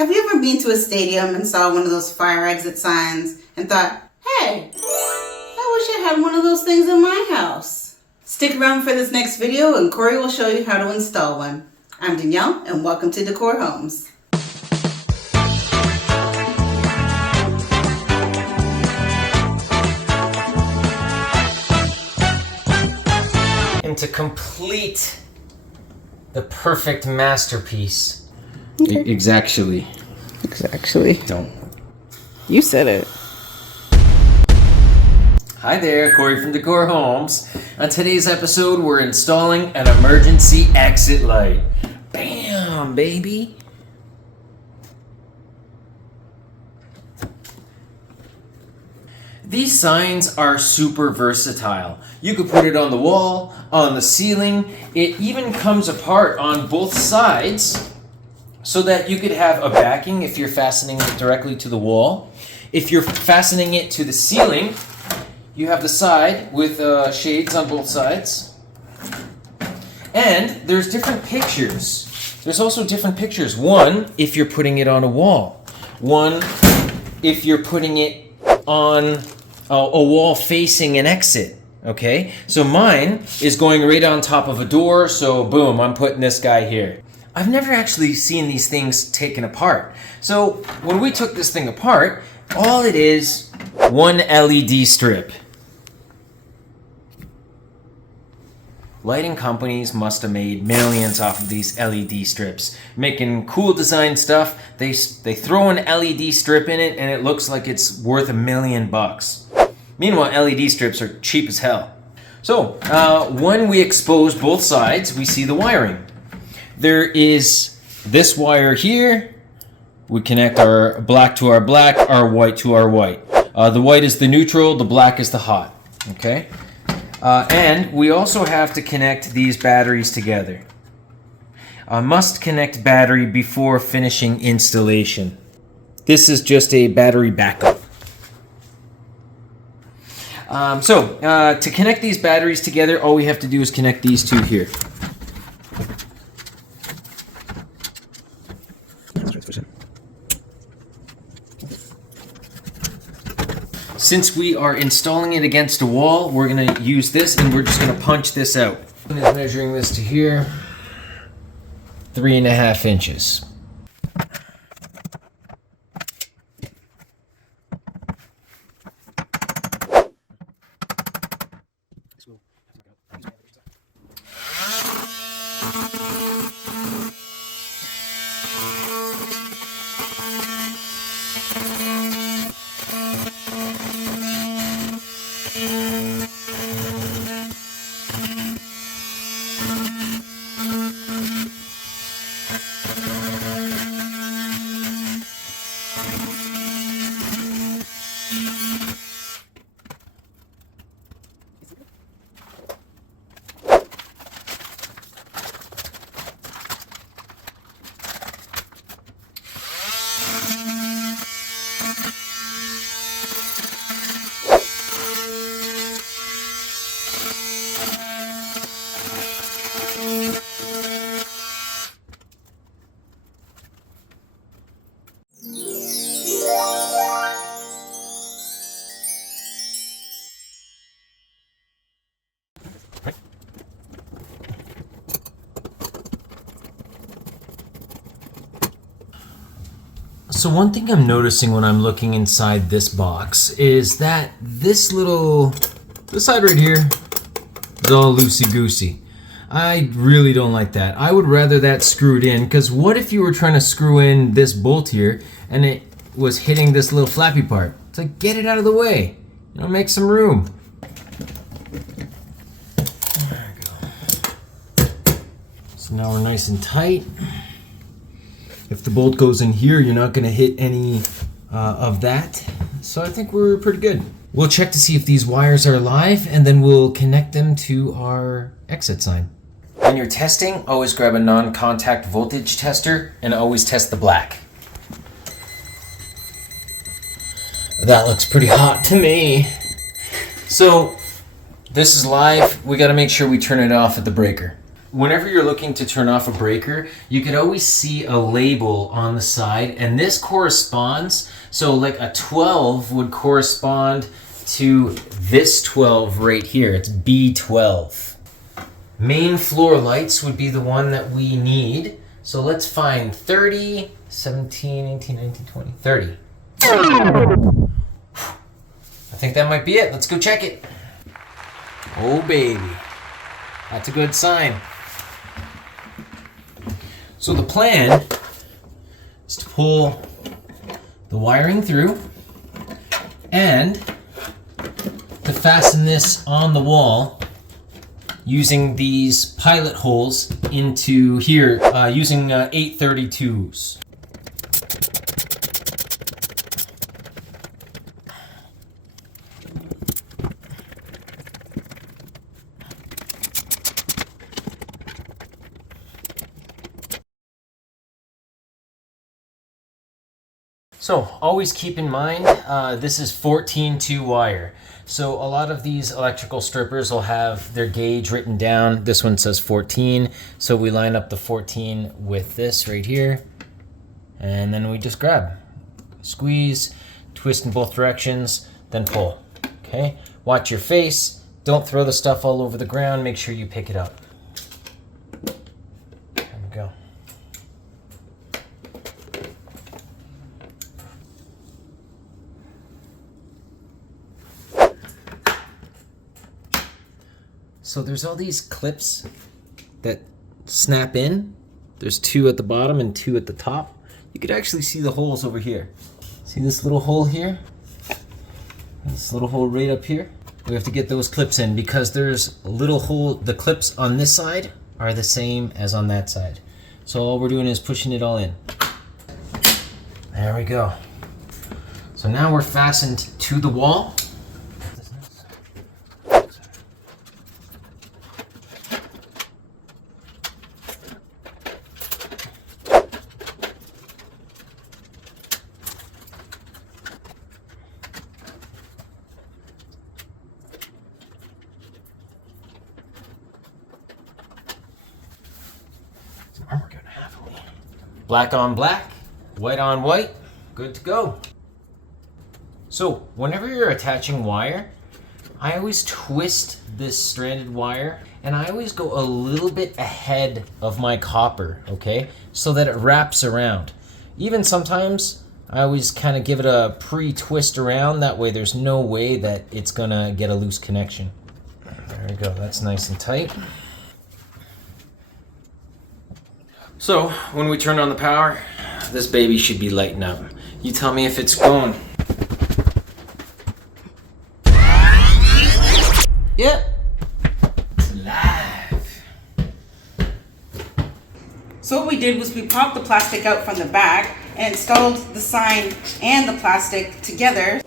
Have you ever been to a stadium and saw one of those fire exit signs and thought, hey, I wish I had one of those things in my house? Stick around for this next video and Corey will show you how to install one. I'm Danielle and welcome to De-cor Homes. And to complete the perfect masterpiece. Okay. Exactly. Don't. You said it. Hi there, Corey from De-cor Homes. On today's episode, we're installing an emergency exit light. Bam, baby. These signs are super versatile. You could put it on the wall, on the ceiling. It even comes apart on both sides so that you could have a backing if you're fastening it directly to the wall. If you're fastening it to the ceiling, you have the side with shades on both sides. And there's different pictures. There's also different pictures. One, if you're putting it on a wall. One, if you're putting it on a wall facing an exit. Okay? So mine is going right on top of a door, so boom, I'm putting this guy here. I've never actually seen these things taken apart. So when we took this thing apart, all it is, one LED strip. Lighting companies must have made millions off of these LED strips. Making cool design stuff, they throw an LED strip in it and it looks like it's worth $1 million. Meanwhile, LED strips are cheap as hell. So, when we expose both sides, we see the wiring. There is this wire here. We connect our black to our black, our white to our white. The white is the neutral, the black is the hot. Okay? And we also have to connect these batteries together. Must connect battery before finishing installation. This is just a battery backup. To connect these batteries together, all we have to do is connect these two here. Since we are installing it against a wall, we're going to use this and we're just going to punch this out. I'm measuring this to here, 3.5 inches. So one thing I'm noticing when I'm looking inside this box is that this side right here is all loosey-goosey. I really don't like that. I would rather that screwed in, because what if you were trying to screw in this bolt here and it was hitting this little flappy part? It's like, get it out of the way. You know, make some room. There we go. So now we're nice and tight. If the bolt goes in here, you're not going to hit any of that. So I think we're pretty good. We'll check to see if these wires are live, and then we'll connect them to our exit sign. When you're testing, always grab a non-contact voltage tester and always test the black. That looks pretty hot to me. So this is live. We got to make sure we turn it off at the breaker. whenever you're looking to turn off a breaker, you could always see a label on the side, and this corresponds. So like a 12 would correspond to this 12 right here. It's B12. Main floor lights would be the one that we need. So let's find 30, 17, 18, 19, 20, 30. I think that might be it. Let's go check it. Oh baby, that's a good sign. So the plan is to pull the wiring through and to fasten this on the wall using these pilot holes into here using 832s. So always keep in mind, this is 14-2 wire. So a lot of these electrical strippers will have their gauge written down. This one says 14. So we line up the 14 with this right here. And then we just grab, squeeze, twist in both directions, then pull. Okay, watch your face. Don't throw the stuff all over the ground. Make sure you pick it up. There we go. So there's all these clips that snap in. There's 2 at the bottom and 2 at the top. You could actually see the holes over here. See this little hole here? This little hole right up here? We have to get those clips in because there's a little hole. The clips on this side are the same as on that side. So all we're doing is pushing it all in. There we go. So now we're fastened to the wall. Black on black, white on white, good to go. So whenever you're attaching wire, I always twist this stranded wire and I always go a little bit ahead of my copper, okay? So that it wraps around. Even sometimes I always kind of give it a pre-twist around, that way there's no way that it's gonna get a loose connection. There we go, that's nice and tight. So, when we turn on the power, this baby should be lighting up. You tell me if it's going. Yep. It's live. So what we did was we popped the plastic out from the back and installed the sign and the plastic together.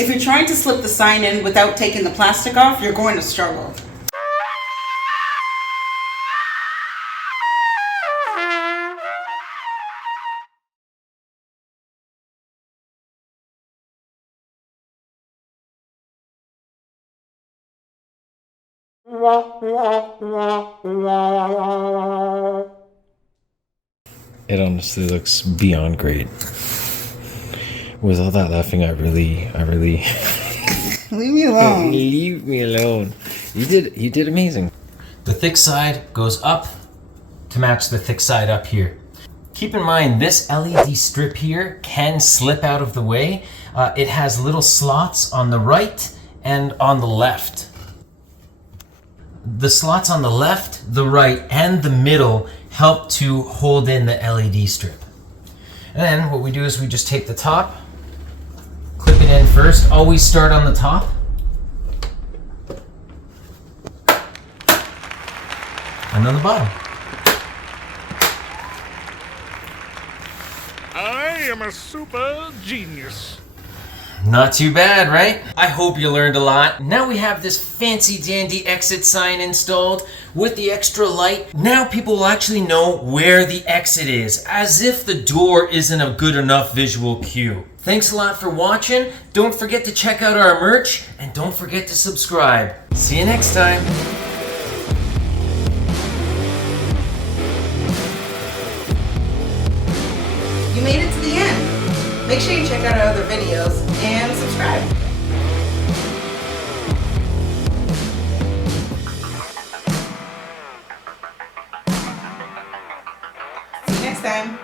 If you're trying to slip the sign in without taking the plastic off, you're going to struggle. It honestly looks beyond great. With all that laughing, I really Leave me alone. leave me alone. You did amazing. The thick side goes up to match the thick side up here. Keep in mind, this LED strip here can slip out of the way. It has little slots on the right and on the left. The slots on the left, the right, and the middle help to hold in the LED strip. And then what we do is we just take the top, clip it in first. Always start on the top. And then the bottom. I am a super genius. Not too bad, right? I hope you learned a lot. Now we have this fancy dandy exit sign installed with the extra light. Now people will actually know where the exit is, as if the door isn't a good enough visual cue. Thanks a lot for watching. Don't forget to check out our merch, and don't forget to subscribe. See you next time. You made it to the end. Make sure you check out our other videos and subscribe. See you next time.